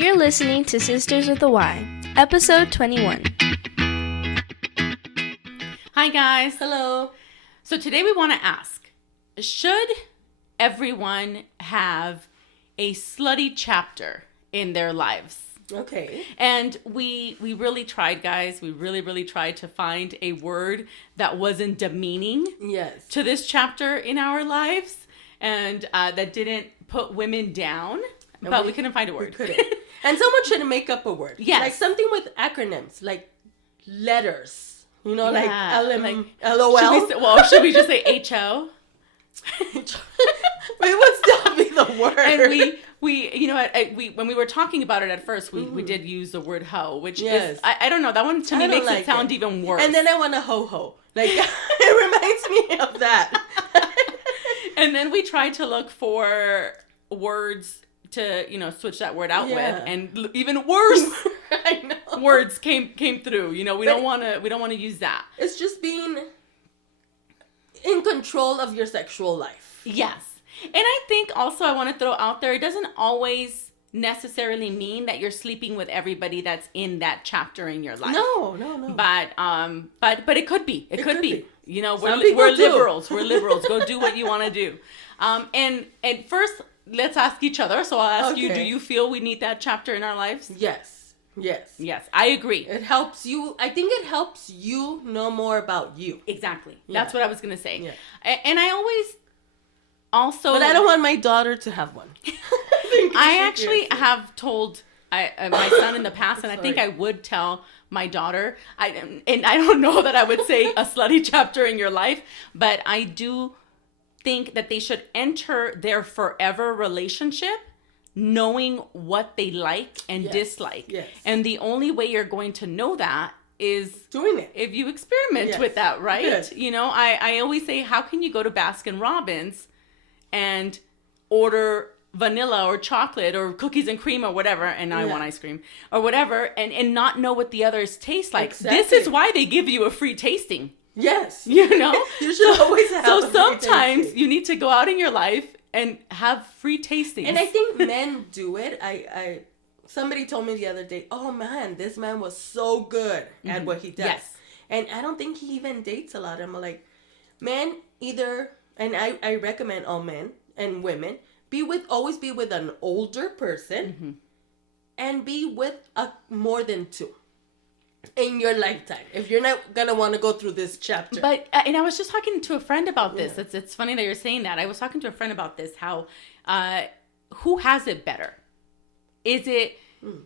You're listening to Sisters with a Y, episode 21. Hi, guys. Hello. So today we want to ask, should everyone have a slutty chapter in their lives? Okay. And we really tried, guys. We really tried to find a word that wasn't demeaning Yes. to this chapter in our lives and that didn't put women down. But we couldn't find a word. We couldn't. And someone should make up a word. Yes. Like something with acronyms, like letters. You know, like LOL. Should we just say HO? It would still be the word. And we you know what, when we were talking about it at first, we did use the word hoe, which is, I don't know, that one to me makes it sound even worse. And then I want a ho-ho. Like, it reminds me of that. And then we tried to look for words to, switch that word out with, and even worse I know. words came through. We don't want to use that. It's just being in control of your sexual life. Yes. And I think also I want to throw out there, it doesn't always necessarily mean that you're sleeping with everybody that's in that chapter in your life. No. But it could be. It could be. We're liberals. We're liberals. Go do what you want to do. And first, let's ask each other. So I'll ask you, do you feel we need that chapter in our lives? Yes. Yes, I agree. It helps you. I think it helps you know more about you. Exactly. Yeah. That's what I was going to say. Yeah. And I always also... But I don't want my daughter to have one. I actually have told my son in the past, and I think I would tell my daughter, and I don't know that I would say a slutty chapter in your life, but I do think that they should enter their forever relationship knowing what they like and dislike. Yes. And the only way you're going to know that is doing it. If you experiment with that, right? Yes. I always say, how can you go to Baskin Robbins and order vanilla or chocolate or cookies and cream or whatever, and I want ice cream or whatever, and not know what the others taste like? Exactly. This is why they give you a free tasting. Yes. You should always have So sometimes you need to go out in your life and have free tastings. And I think men do it. Somebody told me the other day, oh man, this man was so good at what he does. Yes. And I don't think he even dates a lot. I'm like, men either, and I recommend all men and women, always be with an older person and be with more than two in your lifetime, if you're not gonna want to go through this chapter. But and I was just talking to a friend about this. It's funny that you're saying that. I was talking to a friend about this, how who has it better? Is it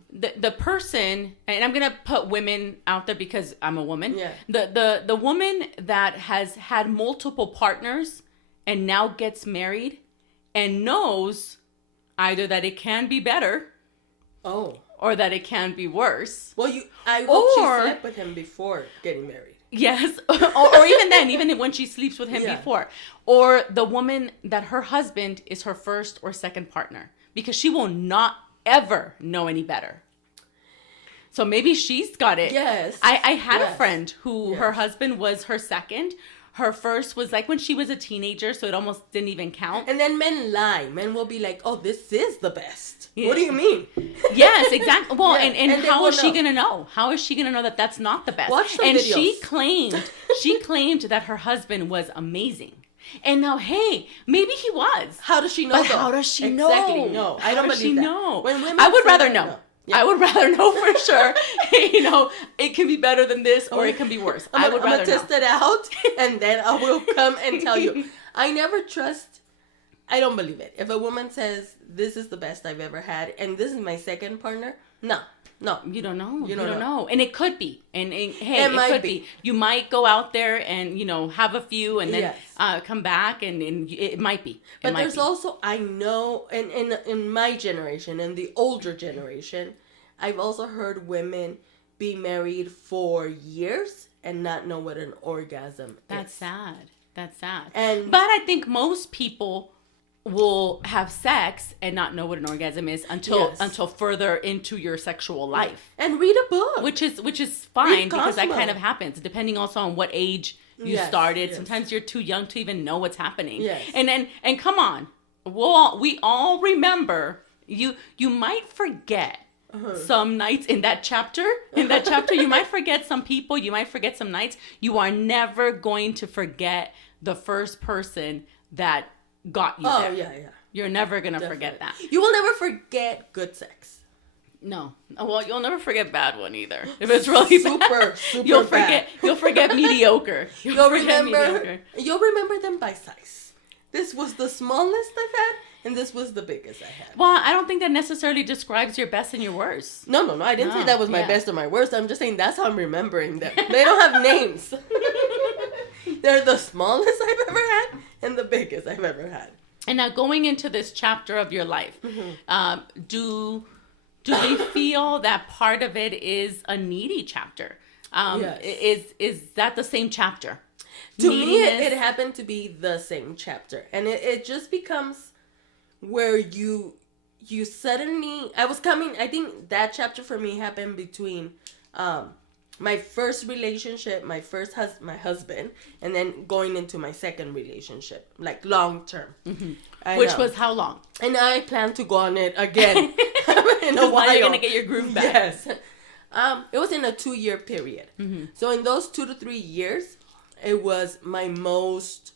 the person, and I'm gonna put women out there because I'm a woman. The woman that has had multiple partners and now gets married and knows either that it can be better or that it can be worse. Well, I hope she slept with him before getting married. Yes. or even then, even when she sleeps with him before. Or the woman that her husband is her first or second partner, because she will not ever know any better. So maybe she's got it. Yes. I had a friend who her husband was her second. Her first was like when she was a teenager, so it almost didn't even count. And then men lie. Men will be like, oh, this is the best. Yeah. What do you mean? Yes, exactly. Well, and how is she going to know? How is she going to know that that's not the best? Watch the videos. She claimed that her husband was amazing. And now, hey, maybe he was. How does she know? But how does she know? Exactly. No, I don't believe that. Know? When women I would rather that, know. No. Yeah. I would rather know for sure. It can be better than this, or it can be worse. I would rather know. I'm gonna test it out, and then I will come and tell you. I never trust. I don't believe it. If a woman says this is the best I've ever had, and this is my second partner, no, you don't know. You don't know, and it could be. And hey, it could be. You might go out there and have a few, and then come back, and it might be. But there's also, I know, and in my generation, and the older generation, I've also heard women be married for years and not know what an orgasm That's is. That's sad. But I think most people will have sex and not know what an orgasm is until further into your sexual life. And read a book. Which is fine, because that kind of happens depending also on what age you started. Yes. Sometimes you're too young to even know what's happening. Yes. And come on. We all remember, you might forget some nights in that chapter. In that chapter, you might forget some people. You might forget some nights. You are never going to forget the first person that got you there. Oh, yeah. You're never going to forget that. You will never forget good sex. No. Well, you'll never forget bad one either. If it's really super bad. You'll forget mediocre. You'll remember them by size. This was the smallest I've had, and this was the biggest I had. Well, I don't think that necessarily describes your best and your worst. No. I didn't say that was my best or my worst. I'm just saying that's how I'm remembering them. They don't have names. They're the smallest I've ever had and the biggest I've ever had. And now going into this chapter of your life, do we feel that part of it is a needy chapter? Yes. Is that the same chapter? To me, it happened to be the same chapter. And it just becomes where you suddenly... I think that chapter for me happened between my first relationship, my husband, and then going into my second relationship, like long term. Mm-hmm. Which was how long? And I plan to go on it again in a while. Now you're going to get your groove back. Yes. It was in a 2-year period. Mm-hmm. So in those 2 to 3 years, it was my most...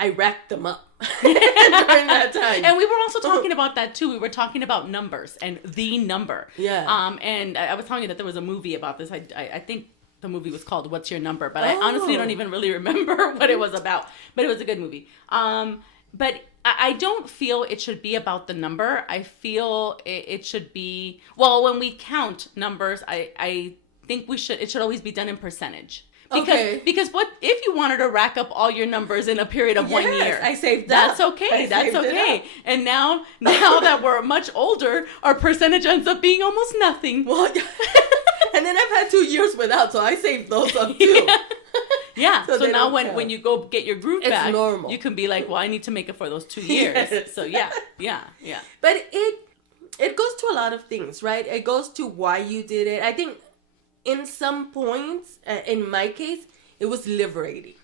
I racked them up during that time. And we were also talking about that too. We were talking about numbers and the number. Yeah. And I was telling you that there was a movie about this. I think the movie was called What's Your Number? But I honestly don't even really remember what it was about. But it was a good movie. But I don't feel it should be about the number. I feel it should be... Well, when we count numbers, I think it should always be done in percentage. Because what if you wanted to rack up all your numbers in a period of 1 year? I saved That's okay. That's okay. And now that we're much older, our percentage ends up being almost nothing. Well, and then I've had 2 years without, so I saved those up too. Yeah. So now when you go get your groove back, normal. You can be like, well, I need to make it for those 2 years. Yes. So yeah. But it goes to a lot of things, right? It goes to why you did it. I think in some points, in my case, it was liberating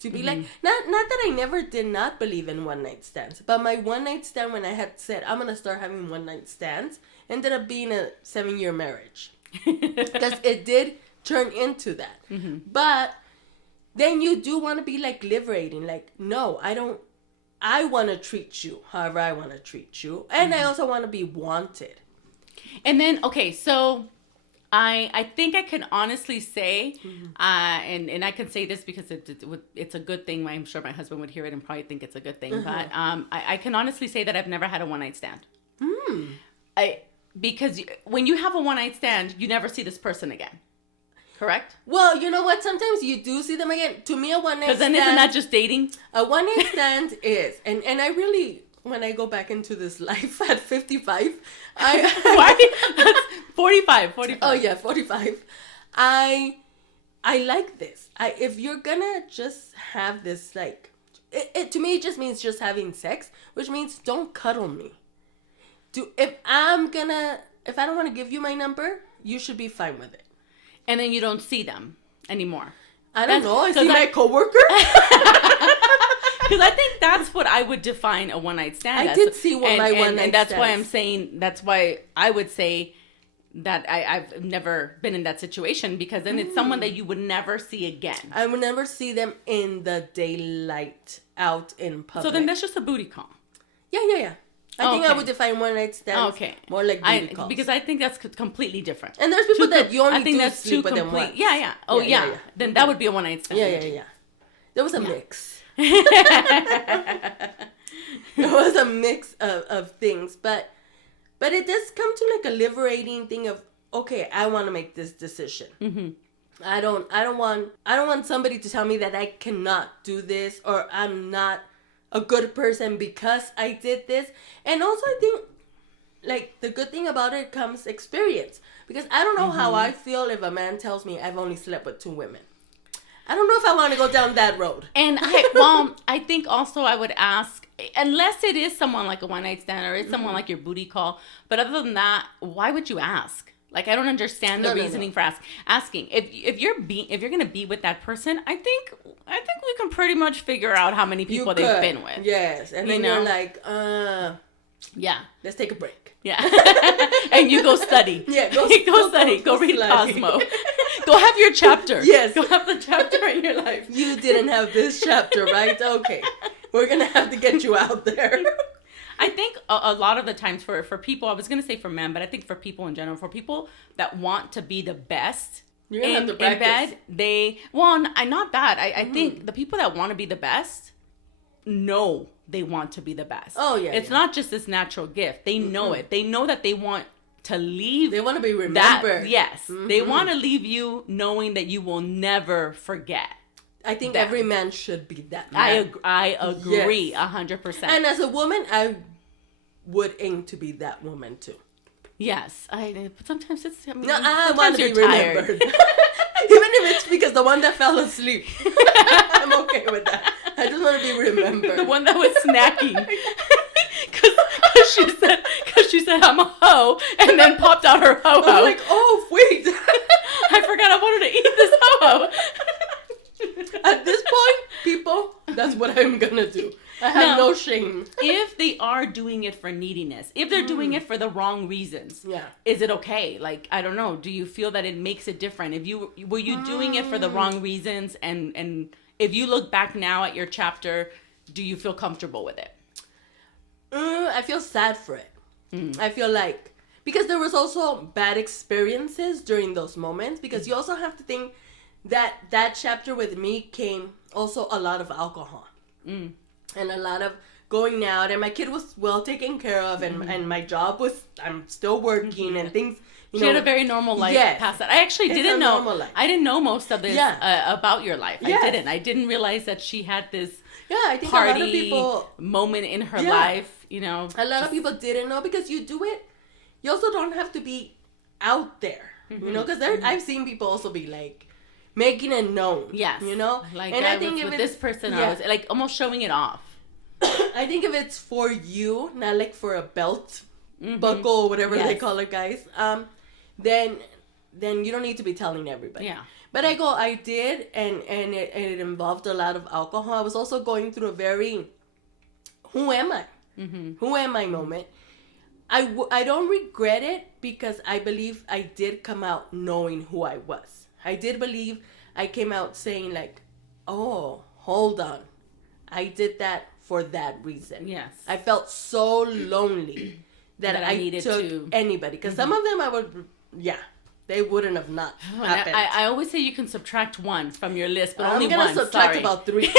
to be like, not that I never did not believe in one night stands, but my one night stand when I had said I'm gonna start having one night stands ended up being a 7-year marriage because it did turn into that. Mm-hmm. But then you do want to be like liberating, like no, I don't. I want to treat you however I want to treat you, and I also want to be wanted. And then so. I think I can honestly say, and I can say this because it's a good thing. I'm sure my husband would hear it and probably think it's a good thing. But I can honestly say that I've never had a one night stand. Because when you have a one night stand, you never see this person again. Correct? Well, you know what? Sometimes you do see them again. To me, a one night stand. Because then isn't that just dating? A one night stand is, and I really. When I go back into this life at 55, Why? That's 45. Oh yeah, 45. I like this. If you're gonna just have this, like, it to me it just means just having sex, which means don't cuddle me. If I don't want to give you my number, you should be fine with it. And then you don't see them anymore. I don't know. I see my coworker. Because I think that's what I would define a one-night stand as. I did see my one-night stand. And that's why I'm saying, that's why I would say that I've never been in that situation, because then it's someone that you would never see again. I would never see them in the daylight out in public. So then that's just a booty call. Yeah. I think I would define one-night stands more like booty calls. Because I think that's completely different. And there's people that you only do sleep with them once. Yeah. Oh, yeah. Then that would be a one-night stand. Yeah. There was a mix. There was a mix of things, but it does come to like a liberating thing of, okay, I want to make this decision. Mm-hmm. I don't want somebody to tell me that I cannot do this or I'm not a good person because I did this. And also I think like the good thing about it comes experience, because I don't know how I feel if a man tells me I've only slept with 2 women. I don't know if I want to go down that road. And I think also I would ask, unless it is someone like a one-night stand or it's someone like your booty call, but other than that, why would you ask? Like, I don't understand the reasoning for asking. If you're gonna be with that person, I think we can pretty much figure out how many people they've been with. Yes, and then you're like, Yeah. Let's take a break. Yeah. And you go study. Yeah, go study. Go read study. Cosmo. Go have your chapter. Yes. Go have the chapter in your life. You didn't have this chapter, right? Okay. We're going to have to get you out there. I think a lot of the times for people, I was going to say for men, but I think for people in general, for people that want to be the best You're gonna have to in practice. bed, not that. I think the people that want to be the best know they want to be the best. Oh, yeah. It's not just this natural gift. They know it. They know that they want to leave. They want to be remembered. Yes. They want to leave you knowing that you will never forget. I think them. every man should be that man. I agree Yes. 100%. And as a woman, I would aim to be that woman too. Yes, but sometimes it's. I want to be remembered. Even if it's because the one that fell asleep, I'm okay with that. I just want to be remembered. The one that was snacking, because she said I'm a hoe, and then popped out her ho I was ho. like, oh wait, I forgot I wanted to eat this ho ho. At this point, people, that's what I'm gonna do. I have no shame. If they are doing it for neediness, if they're doing it for the wrong reasons, is it okay? Like, I don't know. Do you feel that it makes it different? Were you doing it for the wrong reasons? And if you look back now at your chapter, do you feel comfortable with it? I feel sad for it. I feel like, because there was also bad experiences during those moments, because you also have to think that chapter with me came also a lot of alcohol. And a lot of going out, and my kid was well taken care of, and my job was, I'm still working, and things, She had a very normal life past that. I actually didn't know. I didn't know most of this about your life. Yes. I didn't realize that she had this I think party a lot of people, moment in her life, you know. A lot of people didn't know, because you do it, you also don't have to be out there, you know, because I've seen people also be like, making it known. Yes. You know? Like, and I I think was if with it's, this person, I was like almost showing it off. I think if it's for you, not like for a belt, buckle, or whatever they call it, guys, then you don't need to be telling everybody. Yeah. But I did, and it involved a lot of alcohol. I was also going through a very, who am I? Who am I moment. I don't regret it, because I believe I did come out knowing who I was. I did believe I came out saying like, oh, hold on. I did that for that reason. Yes. I felt so lonely that I needed took to anybody. Because some of them I would, they wouldn't have not happened. I always say you can subtract one from your list, but only one. I'm going to subtract about 3.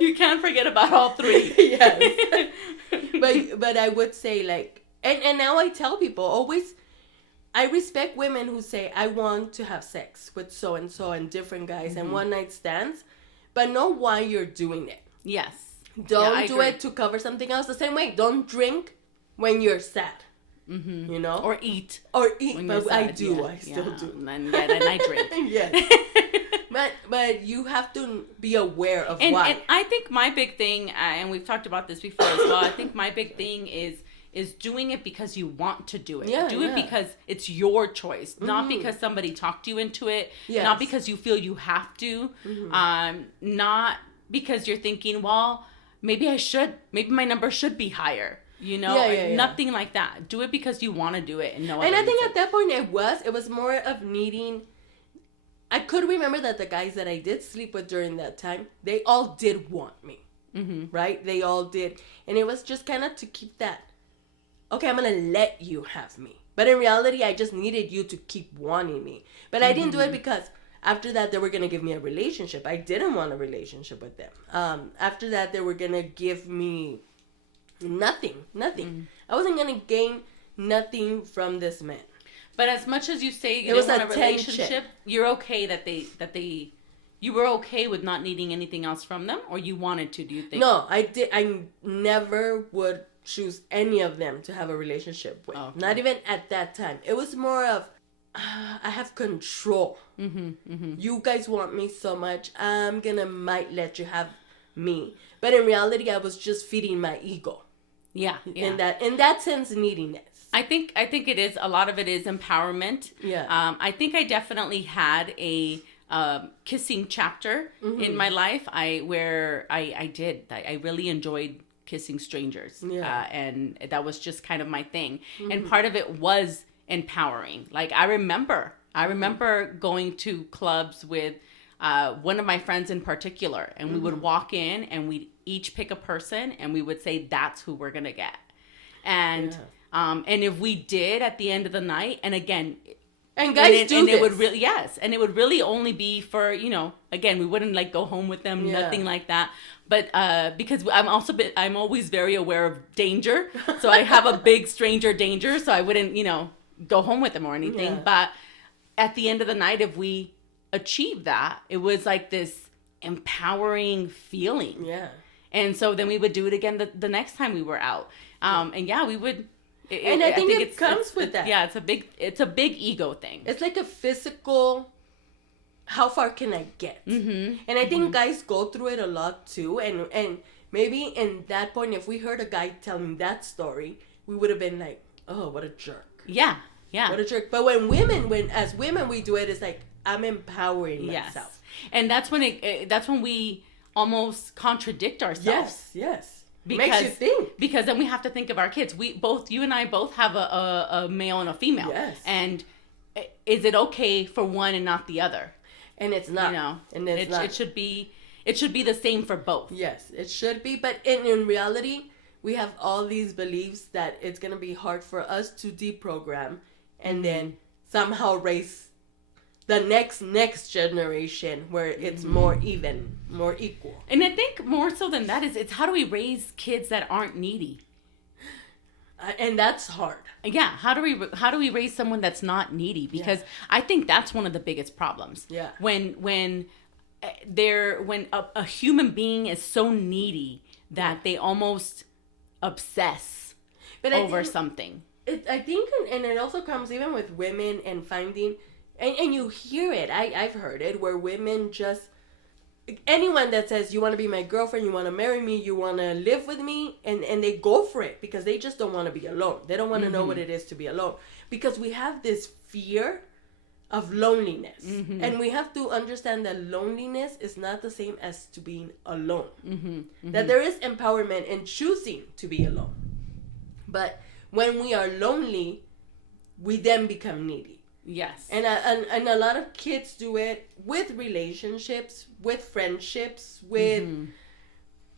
You can't forget about all 3. Yes. But I would say like, and now I tell people always, I respect women who say, I want to have sex with so-and-so and different guys and one night stands, but know why you're doing it. Yes. Don't do it to cover something else. The same way, don't drink when you're sad. You know? Or eat. But sad, I do. I still do. And then I drink. Yes. But you have to be aware of why. And I think my big thing, and we've talked about this before as well, I think my big thing is doing it because you want to do it. Do it because it's your choice, not because somebody talked you into it, not because you feel you have to, not because you're thinking, well, maybe my number should be higher. You know, nothing like that. Do it because you want to do it, and no other And I think reason. at that point it was more of needing. I could remember that the guys that I did sleep with during that time, they all did want me, right? They all did, and it was just kind of to keep that. Okay, I'm gonna let you have me, but in reality, I just needed you to keep wanting me. But I didn't do it because after that they were gonna give me a relationship. I didn't want a relationship with them. After that, they were gonna give me. Nothing. I wasn't gonna gain nothing from this man. But as much as you say you was didn't want a attention. relationship, you're okay that they you were okay with not needing anything else from them, or you wanted to? Do you think? No, I did. I never would choose any of them to have a relationship with. Okay. Not even at that time. It was more of I have control. You guys want me so much. Might let you have me. But in reality, I was just feeding my ego. Yeah. In that sense, neediness. I think it is, a lot of it is empowerment. Yeah. I think I definitely had a kissing chapter in my life. I really enjoyed kissing strangers. Yeah. And that was just kind of my thing. And part of it was empowering. Like, I remember going to clubs with one of my friends in particular, and we would walk in and we'd each pick a person and we would say, that's who we're going to get. And, and if we did at the end of the night, and again, and guys do this. It would really, yes. And it would really only be for, you know, again, we wouldn't like go home with them, nothing like that. But because I'm always very aware of danger. So I have a big stranger danger. So I wouldn't, you know, go home with them or anything. Yeah. But at the end of the night, if we achieved that, it was like this empowering feeling. Yeah. And so then we would do it again the next time we were out. And yeah, we would. And I think it comes with that. Yeah, it's a big ego thing. It's like a physical, how far can I get? And I think guys go through it a lot too. And maybe in that point, if we heard a guy tell me that story, we would have been like, oh, what a jerk. Yeah. What a jerk. But as women we do it, it's like, I'm empowering myself. And that's when we almost contradict ourselves. Yes. Because, makes you think. Because then we have to think of our kids. You and I both have a male and a female. Yes. And is it okay for one and not the other? And it's not. You know, and it's not. It should be the same for both. Yes, it should be. But in reality, we have all these beliefs that it's going to be hard for us to deprogram and then somehow raise the next generation where it's more even, more equal. And I think more so than that is it's how do we raise kids that aren't needy? And that's hard. Yeah, how do we raise someone that's not needy? Because I think that's one of the biggest problems. Yeah. When a human being is so needy that they almost obsess over something. I think, and it also comes even with women and finding, and you hear it. I've heard it where women just, anyone that says you want to be my girlfriend, you want to marry me, you want to live with me, and they go for it because they just don't want to be alone. They don't want to know what it is to be alone because we have this fear of loneliness, and we have to understand that loneliness is not the same as to being alone. That there is empowerment in choosing to be alone, but when we are lonely, we then become needy. Yes. And a lot of kids do it with relationships, with friendships, with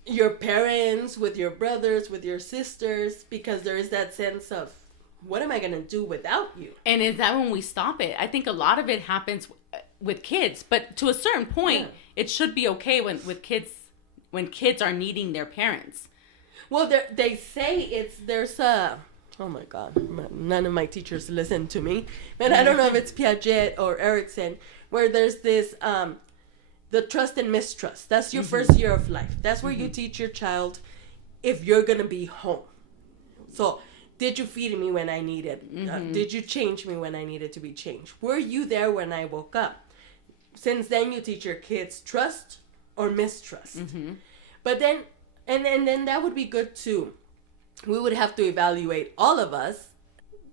your parents, with your brothers, with your sisters, because there is that sense of, what am I going to do without you? And is that when we stop it? I think a lot of it happens with kids, but to a certain point, it should be okay when kids are needing their parents. Well, they say there's a... Oh my God, none of my teachers listen to me. But I don't know if it's Piaget or Erickson, where there's this, the trust and mistrust. That's your first year of life. That's where you teach your child if you're going to be home. So, did you feed me when I needed? Did you change me when I needed to be changed? Were you there when I woke up? Since then, you teach your kids trust or mistrust. But then, and then that would be good too. We would have to evaluate all of us.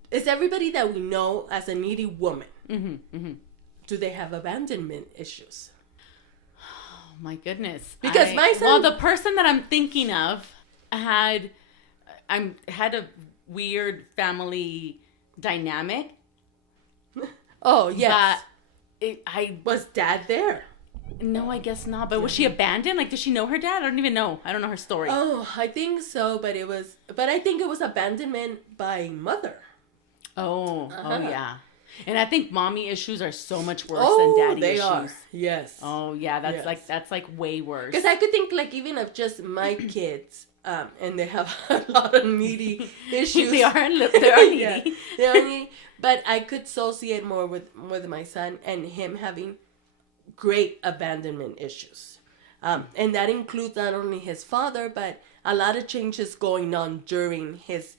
Is everybody that we know as a needy woman, do they have abandonment issues? Oh my goodness. Because my son... Well, the person that I'm thinking of had a weird family dynamic. Oh, yes. But was dad there? No, I guess not. But was she abandoned? Like, does she know her dad? I don't even know. I don't know her story. Oh, I think so. But I think it was abandonment by mother. Oh yeah. And I think mommy issues are so much worse than daddy issues. Are. Yes. Oh yeah, that's like way worse. Because I could think like even of just my kids, and they have a lot of needy issues. They are needy. Yeah, they are needy. But I could associate more with my son and him having great abandonment issues. And that includes not only his father, but a lot of changes going on during his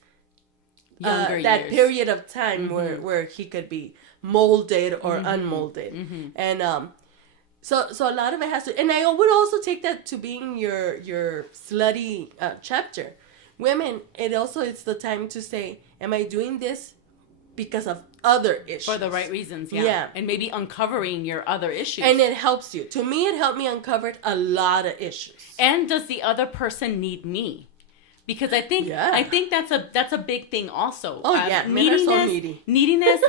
younger that years. Period of time where he could be molded or unmolded. And so a lot of it has to, and I would also take that to being your slutty chapter. Women, it's the time to say, am I doing this because of other issues? For the right reasons, yeah. And maybe uncovering your other issues. And it helps you. To me, it helped me uncover a lot of issues. And does the other person need me? Because I think that's a big thing also. Oh yeah, men are so needy. Neediness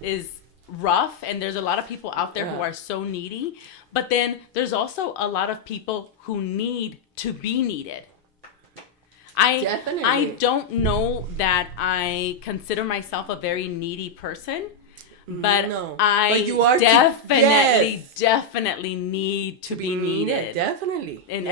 is rough, and there's a lot of people out there who are so needy. But then there's also a lot of people who need to be needed. I don't know that I consider myself a very needy person, but but you are definitely need to be needed. Definitely. And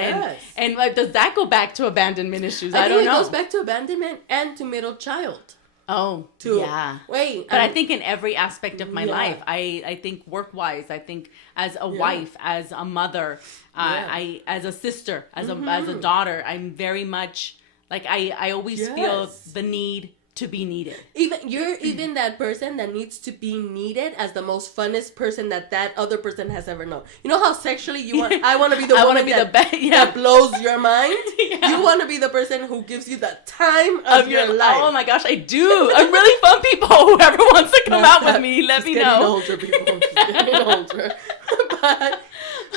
does that go back to abandonment issues? I don't know. It goes back to abandonment and to middle child. Oh, yeah. But I think in every aspect of my life, I think work-wise, I think as a wife, as a mother, as a sister, as a daughter, I'm very much like I always feel the need to be needed. Even that person that needs to be needed as the most funnest person that other person has ever known. You know how sexually I want to be the woman that blows your mind? Yeah. You want to be the person who gives you the time of your life. Oh my gosh, I do. I'm really fun people. Whoever wants to come out with me, let me know. Older people. Getting older.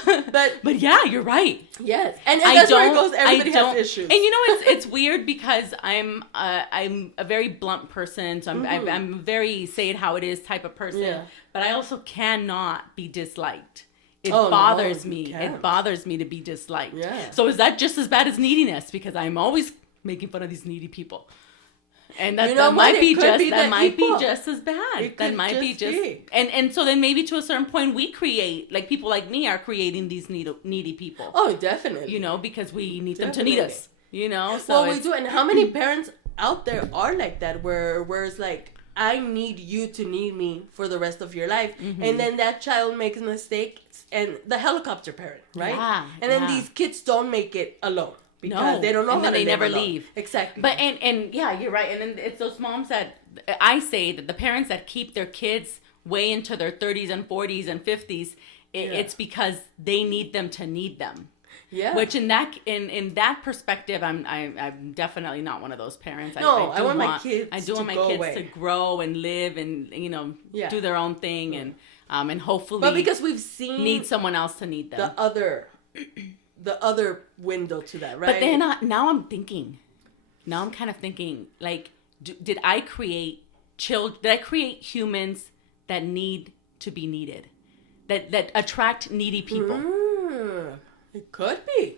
But yeah, you're right. Yes, and that's where it goes. Everybody has issues. And you know, it's weird because I'm a very blunt person, so I'm very say it how it is type of person. Yeah. But I also cannot be disliked. It bothers me. It bothers me to be disliked. Yeah. So is that just as bad as neediness? Because I'm always making fun of these needy people. And that might be just as bad. That might be just and so then maybe to a certain point we create, like people like me are creating these needy people. Oh, definitely. You know, because we need them to need us. You know, so we do. And how many parents out there are like that, where it's like, I need you to need me for the rest of your life, and then that child makes mistakes, and the helicopter parent, right? Yeah, and then these kids don't make it alone. Because they don't know how to they never leave. Exactly. But and yeah, you're right. And then it's those moms that I say that the parents that keep their kids way into their 30s and 40s and 50s, it's because they need them to need them. Yeah. Which in that perspective, I'm definitely not one of those parents. I want my kids. I do want my kids to grow and live and do their own thing and hopefully. But because we've seen need someone else to need them. The other window to that, right? But then now I'm kind of thinking, like, did I create humans that need to be needed, that attract needy people? It could be,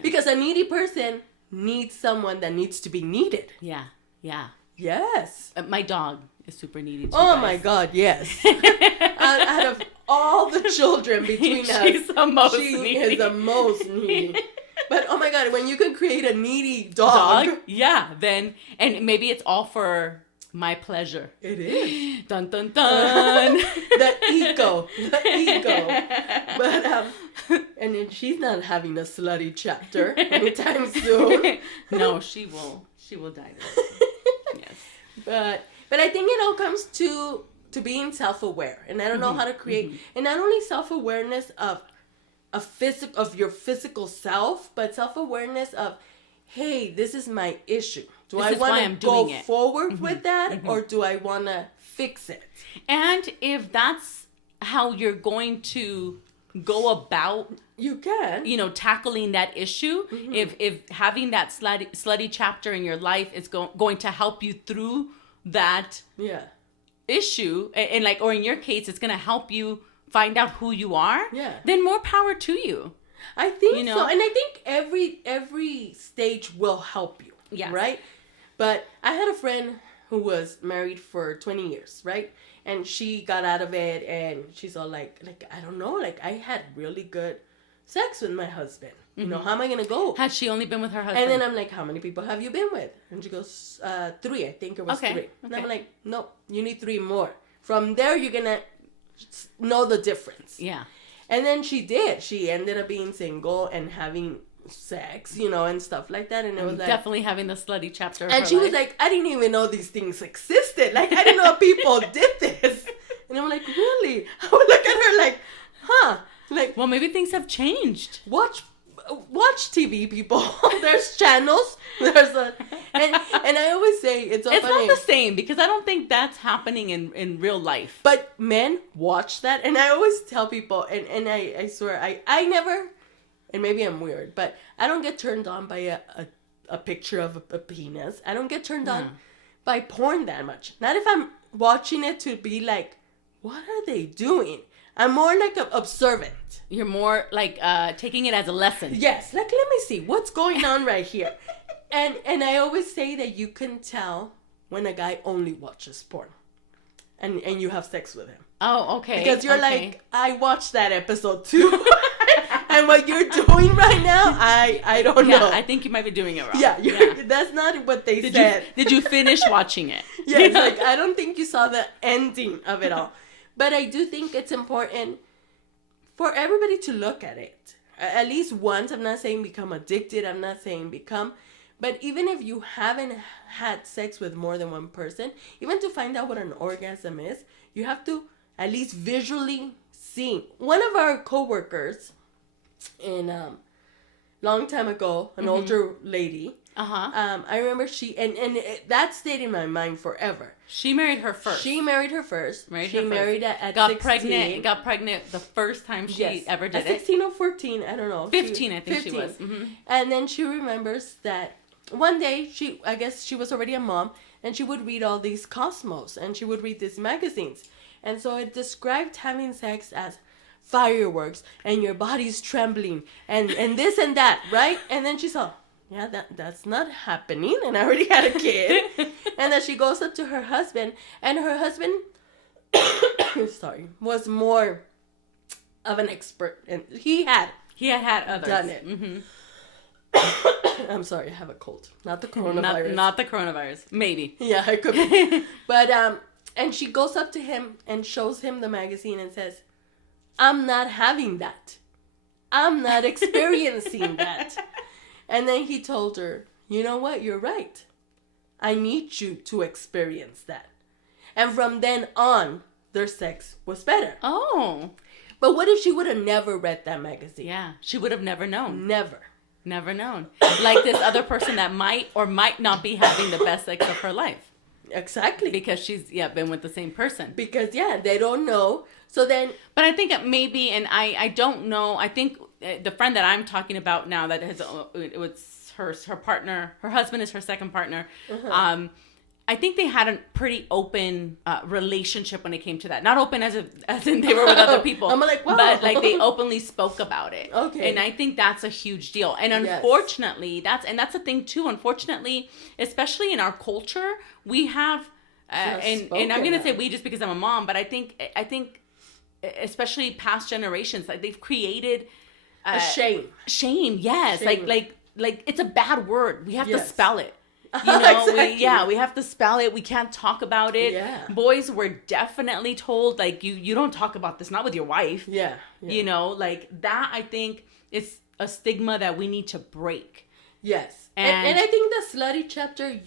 because a needy person needs someone that needs to be needed. Yeah. Yes. My dog is super needy too. Oh my God, yes. Out of all the children between us, she is the most needy. But oh my God, when you can create a needy dog, then and maybe it's all for my pleasure. It is. Dun dun dun. the ego. But and then she's not having a slutty chapter anytime soon. No, she will die. Yes. But I think it all comes to being self-aware, and I don't know how to create, and not only self-awareness of your physical self, but self-awareness of, hey, this is my issue. Do I want to go forward with that, or do I want to fix it? And if that's how you're going to go about, you can, tackling that issue. If having that slutty chapter in your life is going to help you through that issue, and like, or in your case, it's going to help you find out who you are. Yeah. Then more power to you. I think so, and I think every stage will help you. Yeah. Right. But I had a friend who was married for 20 years, right? And she got out of it, and she's all like I don't know, like I had really good sex with my husband. How am I gonna go? Had she only been with her husband? And then I'm like, how many people have you been with? And she goes, 3. I think it was 3. And I'm like, no, you need 3 more. From there, you're gonna know the difference. Yeah. And then she did. She ended up being single and having sex, and stuff like that. And it was like, definitely having the slutty chapter of and she was like, I didn't even know these things existed. Like, I didn't know people did this. And I'm like, really? I would look at her like, huh? Like, well, maybe things have changed. Watch TV, people. There's channels. There's and I always say it's funny. Not the same, because I don't think that's happening in real life. But men watch that, and I always tell people, and I swear I never, and maybe I'm weird, but I don't get turned on by a picture of a penis. I don't get turned on by porn that much. Not if I'm watching it to be like, what are they doing? I'm more like observant. You're more like taking it as a lesson. Yes, like let me see what's going on right here. And I always say that you can tell when a guy only watches porn, and you have sex with him. Oh, okay. Because you're like, I watched that episode too. And what you're doing right now, I don't know. I think you might be doing it wrong. Yeah. That's not what they said. Did you finish watching it? Yeah, it's like, I don't think you saw the ending of it all. But I do think it's important for everybody to look at it. At least once. I'm not saying become addicted. I'm not saying become. But even if you haven't had sex with more than one person, even to find out what an orgasm is, you have to at least visually see. One of our coworkers in long time ago, an older lady. I remember that stayed in my mind forever. She married her first. She married at got 16. Got pregnant the first time she ever did at 16 or 14, I don't know. 15, I think she was. And then she remembers that one day I guess she was already a mom, and she would read all these Cosmos, and she would read these magazines. And so it described having sex as fireworks and your body's trembling and this and that, right? And then she saw, yeah, that's not happening, and I already had a kid. And then she goes up to her husband, and her husband was more of an expert, and he had others done it. I'm sorry, I have a cold, not the coronavirus. Not the coronavirus, maybe. Yeah, it could be. But and she goes up to him and shows him the magazine and says, I'm not having that. I'm not experiencing that. And then he told her, you know what? You're right. I need you to experience that. And from then on, their sex was better. Oh. But what if she would have never read that magazine? Yeah, she would have never known. Never known. Like this other person that might or might not be having the best sex of her life. Exactly. Because she's been with the same person. Because they don't know. So then, but I think maybe, and I don't know. I think the friend that I'm talking about now that has it was her partner. Her husband is her second partner. I think they had a pretty open relationship when it came to that. Not open as in they were with other people. I'm like, wow. But like they openly spoke about it. Okay. And I think that's a huge deal. And unfortunately, that's the thing too. Unfortunately, especially in our culture, we have and I'm gonna say we just because I'm a mom, but I think especially past generations, like they've created a shame. Yes. Shame. Like it's a bad word. We have to spell it. You know, exactly. we have to spell it. We can't talk about it. Yeah. Boys were definitely told, like, you don't talk about this, not with your wife. Yeah. You know, like that, I think is a stigma that we need to break. Yes. And I think the Slutty Chapter,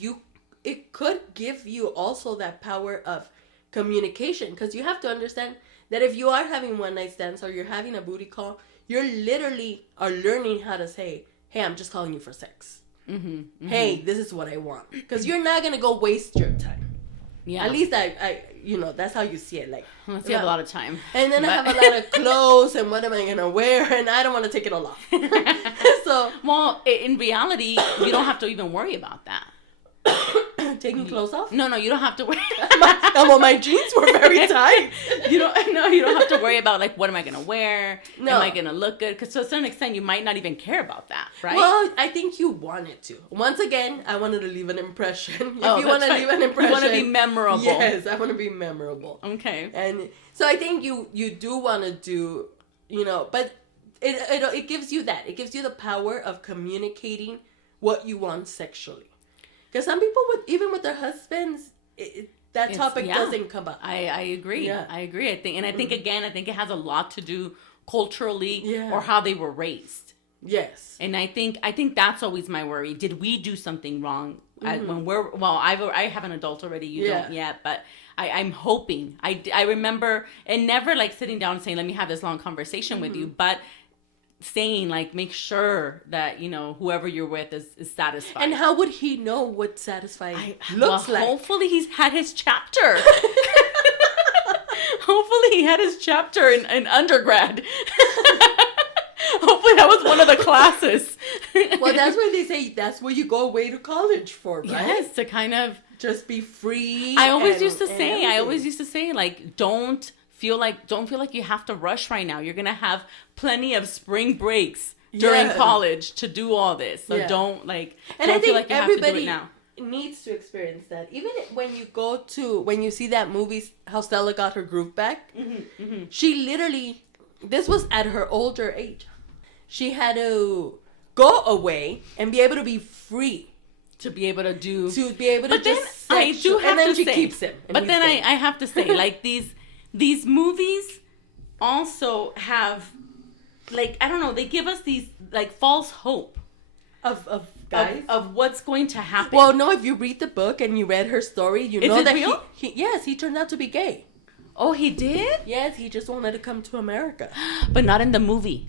it could give you also that power of communication, because you have to understand that if you are having one night stands or you're having a booty call, you're literally are learning how to say, hey, I'm just calling you for sex. Hey, this is what I want, because you're not gonna go waste your time. Yeah, at least I that's how you see it. Like, let's have a lot of time, and then I have a lot of clothes, and what am I gonna wear? And I don't want to take it all off. So, well, in reality, you don't have to even worry about that. Taking clothes off? No, you don't have to worry. My jeans were very tight. You don't have to worry about like, what am I gonna wear? No. Am I gonna look good? Because to a certain extent, you might not even care about that, right? Well, I think you wanted to. Once again, I wanted to leave an impression. If you want to leave an impression, you want to be memorable. Yes, I want to be memorable. Okay. And so I think you do want to do, but it gives you that. It gives you the power of communicating what you want sexually. Because some people, even with their husbands, that topic doesn't come up. I agree. Yeah. I agree. I think it has a lot to do culturally or how they were raised. Yes. And I think that's always my worry. Did we do something wrong when I have an adult already. You don't yet, but I'm hoping. I remember, and never like sitting down and saying, let me have this long conversation with you, but saying like, make sure that whoever you're with is satisfied. And how would he know what satisfying looks like? Hopefully he's had his chapter. Hopefully he had his chapter in undergrad. Hopefully that was one of the classes. Well, that's why they say that's what you go away to college for, right? Yes, to kind of just be free. I always used to say, like, don't feel like you have to rush right now. You're gonna have plenty of spring breaks during college to do all this. So don't feel like you have to do it now. Needs to experience that. Even when you see that movie, how Stella got her groove back, she literally, this was at her older age. She had to go away and be able to be free. To be able to do. But then I do have to say. Keeps him. But then I have to say, like, these movies also have, like, I don't know, they give us these, like, false hope. Of guys? Of what's going to happen. Well, no, if you read the book and you read her story, you know that real? he turned out to be gay. Oh, he did? Yes, he just won't let it come to America. But not in the movie.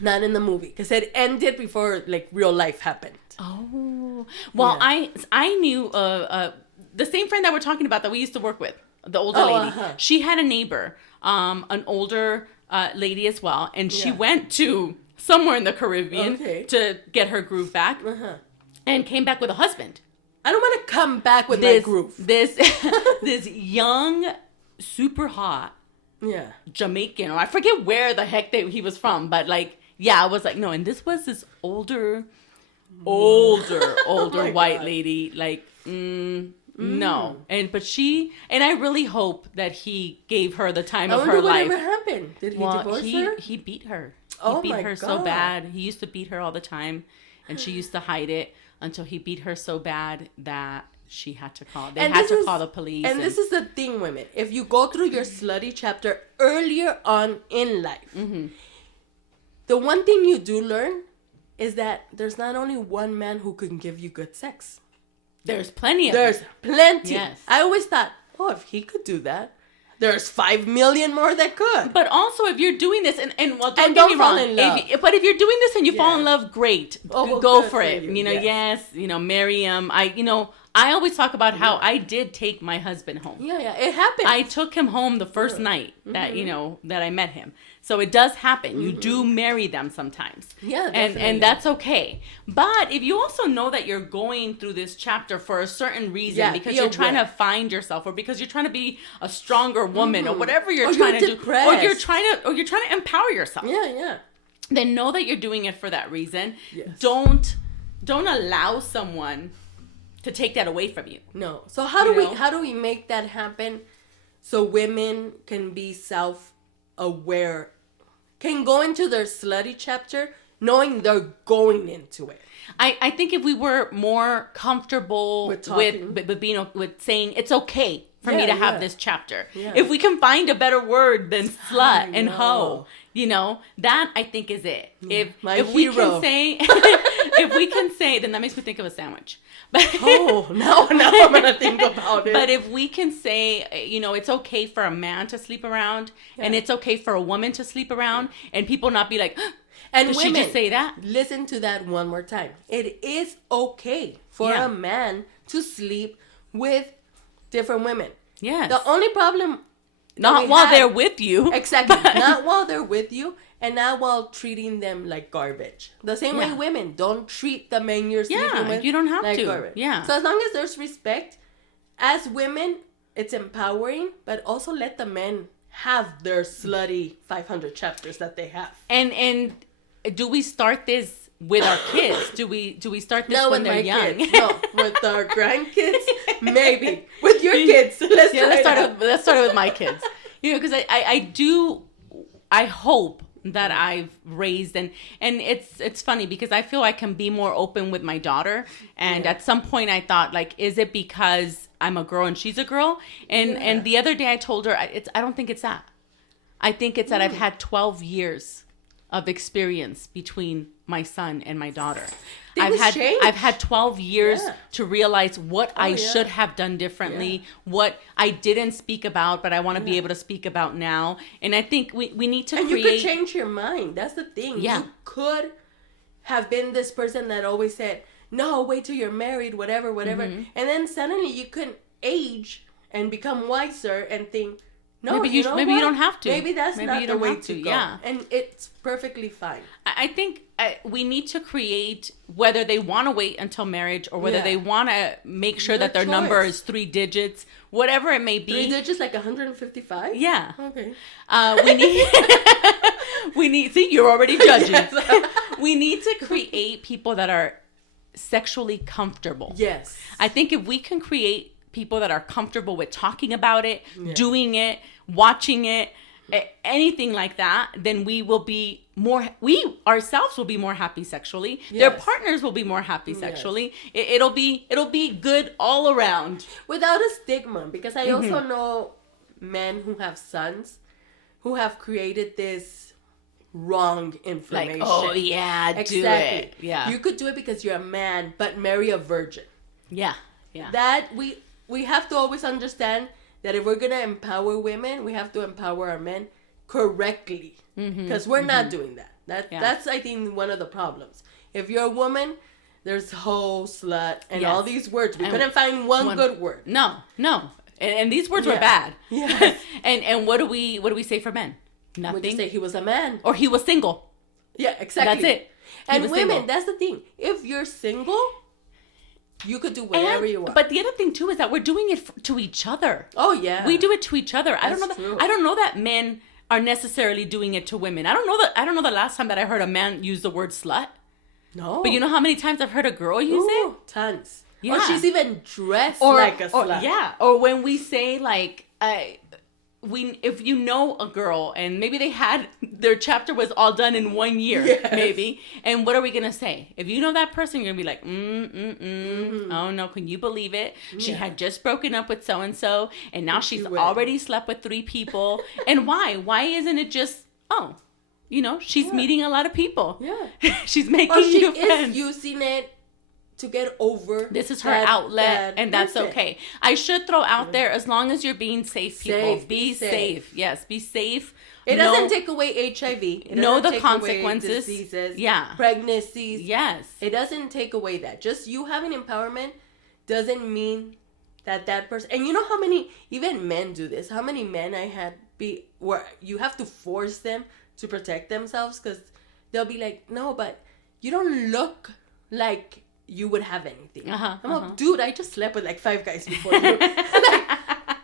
Not in the movie, because it ended before, like, real life happened. Oh. Well, I knew the same friend that we're talking about that we used to work with, the older lady. She had a neighbor, an older lady as well, and she went to somewhere in the Caribbean to get her groove back, and came back with a husband. I don't want to come back with my groove. This young, super hot, Jamaican, or I forget where the heck he was from, but like, I was like, no, and this was this older white lady, like, no, but I really hope that he gave her the time of her life. Whatever happened? Did he divorce her? He beat her. He beat her so bad. He used to beat her all the time, and she used to hide it until he beat her so bad that she had to call. They had to call the police. And this is the thing, women. If you go through your slutty chapter earlier on in life, the one thing you do learn is that there's not only one man who can give you good sex. There's plenty of them. There's plenty. Yes. I always thought, if he could do that, there's 5 million more that could. But also, if you're doing this, and well, don't get me fall wrong. in love. But if you're doing this and you fall in love, great. Go for it. You. Marry him. I always talk about how I did take my husband home. Yeah, it happened. I took him home the first night that that I met him. So it does happen. You do marry them sometimes. Yeah, definitely. And that's okay. But if you also know that you're going through this chapter for a certain reason, because you're trying to find yourself, or because you're trying to be a stronger woman, or whatever you're trying to do, or you're trying to empower yourself. Yeah. Then know that you're doing it for that reason. Yes. Don't allow someone to take that away from you. No. So how do we make that happen so women can be self-aware, can go into their slutty chapter knowing they're going into it? I think if we were more comfortable with saying it's okay for me to have this chapter. Yeah. If we can find a better word than slut and hoe, that I think is it. If we can say, then that makes me think of a sandwich. But now I'm gonna think about it. But if we can say, it's okay for a man to sleep around, and it's okay for a woman to sleep around, and people not be like, and did women, she just say that? Listen to that one more time. It is okay for a man to sleep with different women. Yes. The only problem, not while they're with you. Exactly. Not while they're with you, and not while treating them like garbage. The same way women don't treat the men you're sleeping with. You don't have like to. Garbage. Yeah. So as long as there's respect, as women, it's empowering, but also let the men have their slutty 500 chapters that they have. And do we start this with our kids? Do we start this when they're young? Kids. No, with our grandkids, maybe. With your kids, let's start it with my kids. Because I hope that I've raised, and it's funny because I feel I can be more open with my daughter. And at some point I thought, like, is it because I'm a girl and she's a girl? And the other day I told her, I don't think it's that. I think it's that I've had 12 years of experience between my son and my daughter. I've had 12 years to realize what I should have done differently, what I didn't speak about, but I want to be able to speak about now. And I think we need to create... And you could change your mind. That's the thing. Yeah. You could have been this person that always said, no, wait till you're married, whatever. And then suddenly you could age and become wiser and think, No, maybe you don't have to. Maybe that's maybe not you the don't way have to to. go. Yeah, and it's perfectly fine. I think we need to create, whether they want to wait until marriage or whether Yeah. they want to make sure Their that their number choice. is 3 digits, whatever it may be. 3 digits, like 155. Yeah. Okay. We need. See, you're already judging. Yes. We need to create people that are sexually comfortable. Yes. I think if we can create people that are comfortable with talking about it, Yeah. doing it, watching it, anything like that, then we will be more, we ourselves will be more happy sexually. Their Yes. partners will be more happy sexually. It'll be good all around. Without a stigma, because I Mm-hmm. also know men who have sons who have created this wrong information. Like, oh yeah, exactly. do it. Yeah. You could do it because you're a man, but marry a virgin. Yeah. Yeah. That we have to always understand that if we're gonna empower women, we have to empower our men correctly, because we're not doing that. That's I think one of the problems. If you're a woman, there's hoe, slut, and Yes. all these words. We And couldn't find one good word. No. And these words were Yeah. bad. Yes. And what do we say for men? We Nothing. just say he was a man. Or he was single. Yeah, exactly. That's it. He And was women, single. that's the thing. If you're single, you could do whatever you want. But the other thing too is that we're doing it to each other. oh yeah, We do it to each other. I don't That's know true. I don't know that men are necessarily doing it to women. I don't know the last time that I heard a man use the word slut. No, But you know how many times I've heard a girl use it? Ooh, tons. Yeah. Or she's even dressed like a slut. Yeah. Or when we say like if you know a girl and maybe they had their chapter was all done in 1 year, Yes. maybe. And what are we gonna say? If you know that person, you're gonna be like, Mm-hmm. oh no, can you believe it? She Yeah. had just broken up with so and so, and now she's went. already slept with 3 people. And why? Why isn't it just she's meeting a lot of people. Yeah. She's making Or she new is friends. using it to get over. This is her that- outlet, that and that's person. okay. I should throw out there, as long as you're being safe, people. Safe, Be be safe. safe. Yes, be safe. It Know- doesn't take away HIV. It know doesn't the take away consequences. diseases, Yeah. pregnancies. Yes. It doesn't take away that. Just you having empowerment doesn't mean that person. And you know how many even men do this? How many men I had where you have to force them to protect themselves, because they'll be like, no, but you don't look like you would have anything. I'm like, dude, I just slept with like 5 guys before you.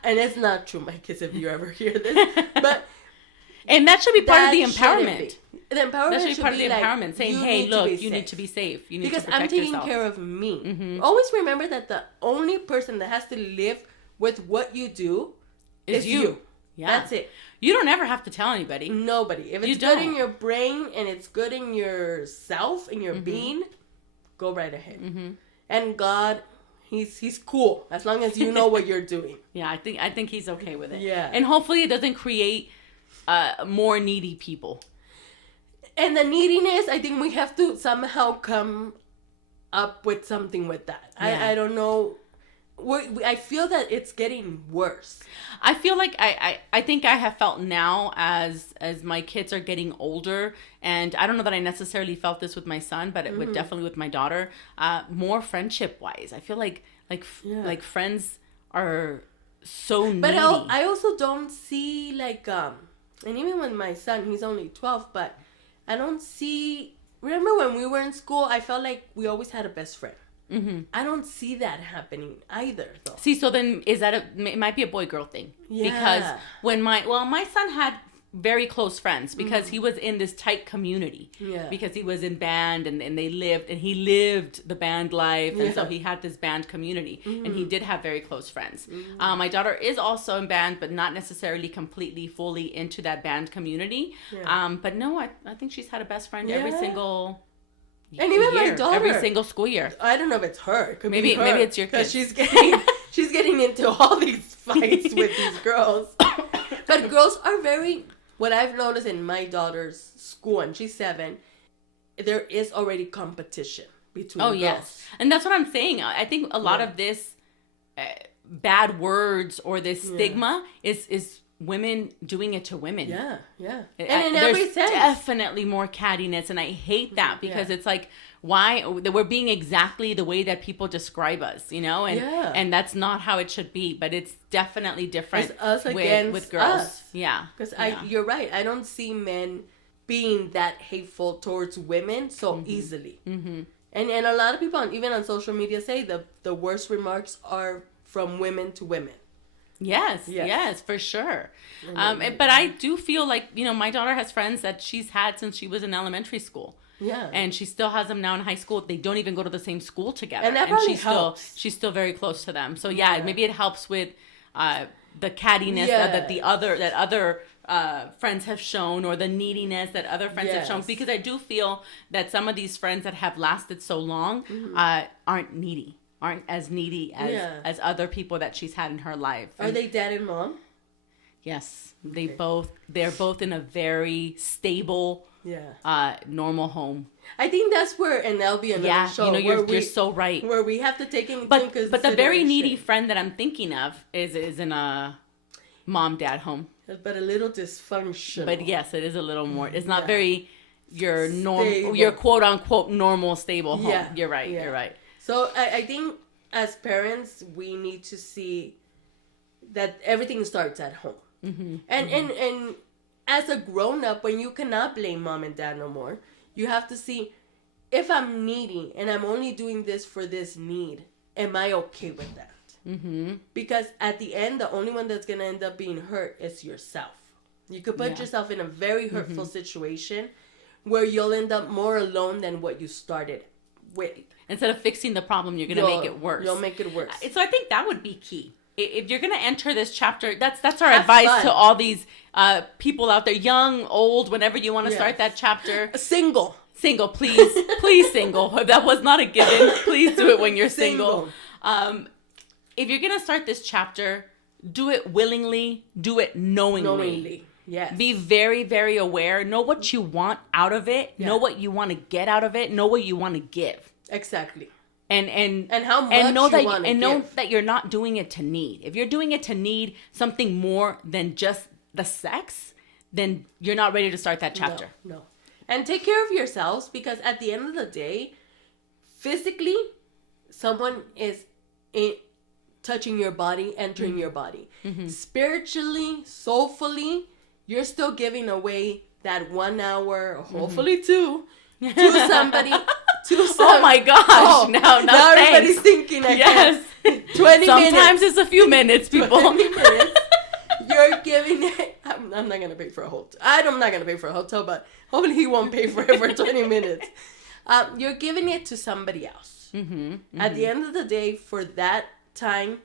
And it's not true, my kids, if you ever hear this. But And that should be part of that the shouldn't empowerment. be. The empowerment That should be part of the like, empowerment, saying, you hey, need to look, be you need safe. to be safe. You need Because to protect I'm taking yourself. care of me. Always remember that the only person that has to live with what you do is you. Yeah. That's it. You don't ever have to tell anybody. Nobody. If You it's good in don't. your brain and it's good in yourself, in your being, go right ahead. And God, he's cool as long as you know what you're doing. Yeah, I think he's okay with it. Yeah. And hopefully it doesn't create more needy people. And the neediness, I think we have to somehow come up with something with that. Yeah. I don't know. I feel that it's getting worse. I feel like I think I have felt now as my kids are getting older, and I don't know that I necessarily felt this with my son, but it would definitely with my daughter, more friendship wise. I feel like friends are so needy. But I also don't see like and even with my son, he's only 12, but I don't see. Remember when we were in school, I felt like we always had a best friend. I don't see that happening either, though. See, so then it might be a boy-girl thing. Yeah. Because when my son had very close friends because he was in this tight community. Yeah. Because he was in band and he lived the band life. And so Yeah. he had this band community and he did have very close friends. My daughter is also in band, but not necessarily completely, fully into that band community. Yeah. But no, I think she's had a best friend every Yeah. single And even my year, daughter. every single school year. I don't know if it's her. It could Maybe- be her, maybe it's your because kids. she's getting into all these fights with these girls. But girls are very. What I've noticed in my daughter's school, and she's 7, there is already competition between girls. Yes. And that's what I'm saying. I think a lot of this bad words or this stigma is women doing it to women. Yeah, yeah. And And in every there's sense. definitely more cattiness, and I hate that because it's like Why that we're being exactly the way that people describe us, and and that's not how it should be. But it's definitely different. It's us against with girls. us. Yeah, because you're right. I don't see men being that hateful towards women so easily. And a lot of people, even on social media, say the worst remarks are from women to women. Yes, for sure. But I do feel like, my daughter has friends that she's had since she was in elementary school. Yeah. And she still has them now in high school. They don't even go to the same school together. And that probably helps. She's still very close to them. So maybe it helps with the cattiness that other friends have shown, or the neediness that other friends have shown. Because I do feel that some of these friends that have lasted so long aren't as needy as other people that she's had in her life. Are they dad and mom? Yes, they're both in a very stable, normal home. I think that's where, and that'll be another show. You're so right. Where we have to take into but the very needy friend that I'm thinking of is in a mom-dad home. But a little dysfunctional. But yes, it is a little more. It's not very your quote unquote normal stable home. Yeah, you're right. Yeah. You're right. So I think as parents we need to see that everything starts at home. And as a grown-up, when you cannot blame mom and dad no more, you have to see, if I'm needy and I'm only doing this for this need, am I okay with that? Because at the end, the only one that's going to end up being hurt is yourself. You could put yourself in a very hurtful situation where you'll end up more alone than what you started with. Instead of fixing the problem, you're going to make it worse. You'll make it worse. So I think that would be key. If you're going to enter this chapter, that's our advice to all these people out there, young, old, whenever you want to start that chapter. Single, please. Please, single. If that was not a given, please do it when you're single. If you're going to start this chapter, do it willingly, do it knowingly. Yes. Be very, very aware. Know what you want out of it. Yeah. Know what you want to get out of it. Know what you want to give. Exactly. And how much know that you want to give. know that you're not doing it to need. If you're doing it to need something more than just the sex, then you're not ready to start that chapter. No. And take care of yourselves, because at the end of the day, physically, someone is touching your body, entering your body. Spiritually, soulfully, you're still giving away that 1 hour, or hopefully 2, to somebody. Oh my gosh! Oh, now everybody's thinking again. Yes. 20 Sometimes minutes. it's a few minutes, people. 20 minutes. You're giving it. I'm not gonna pay for a hotel. I'm not gonna pay for a hotel, but hopefully he won't pay for it for 20 minutes. You're giving it to somebody else. At the end of the day, for that time,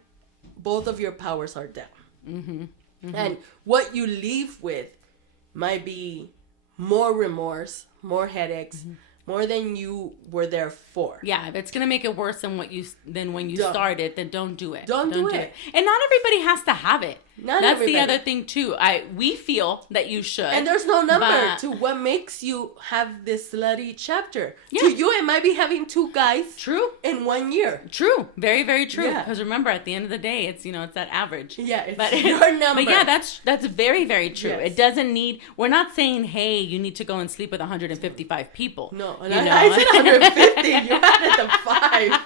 both of your powers are down. And what you leave with might be more remorse, more headaches, more than you were there for. Yeah, if it's gonna make it worse than when you started, then don't do it. Don't do it. And not everybody has to have it. That's the other thing too. We feel that you should. And there's no number to what makes you have this slutty chapter. Yeah. To you, it might be having 2 guys. True. In 1 year. True. Very, very true. Yeah. Because remember, at the end of the day, it's it's that average. Yeah, it's your number. But yeah, that's very, very true. Yes. It doesn't need. We're not saying, hey, you need to go and sleep with 155 people. No, and I said 150. You added the 5.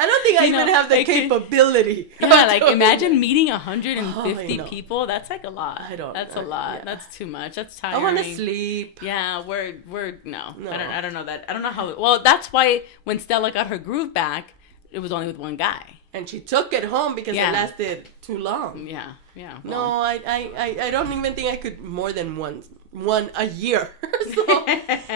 I don't think I even have the capability. Yeah, imagine meeting 150 people. That's like a lot. That's a lot. Yeah. That's too much. That's tiring. I want to sleep. Yeah, no. I don't know that. I don't know how. Well, that's why when Stella got her groove back, it was only with 1 guy. And she took it home because it lasted too long. Yeah. Well. No, I don't even think I could more than one a year.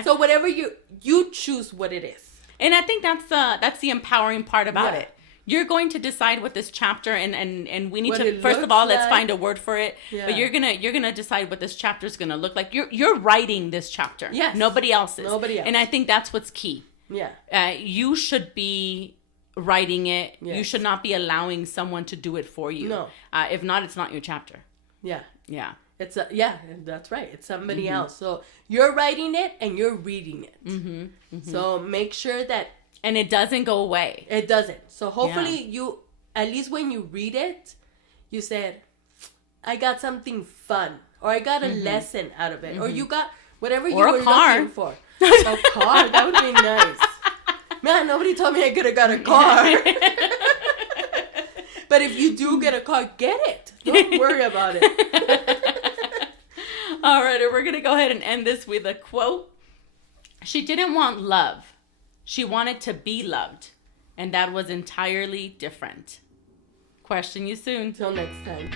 So whatever you choose what it is. And I think that's the empowering part about it. You're going to decide what this chapter and we need to first of all let's find a word for it. Yeah. But you're gonna decide what this chapter is gonna look like. You're writing this chapter. Yes. Nobody else is. Nobody else. And I think that's what's key. Yeah. You should be writing it. Yes. You should not be allowing someone to do it for you. No. If not, it's not your chapter. Yeah. Yeah. That's right. It's somebody else. So you're writing it and you're reading it. So make sure that... And it doesn't go away. It doesn't. So hopefully you, at least when you read it, you said, I got something fun. Or I got a lesson out of it. Or you got whatever you were looking for. A car. That would be nice. Man, nobody told me I could have got a car. But if you do get a car, get it. Don't worry about it. All right, we're going to go ahead and end this with a quote. She didn't want love. She wanted to be loved. And that was entirely different. Question you soon. Till next time.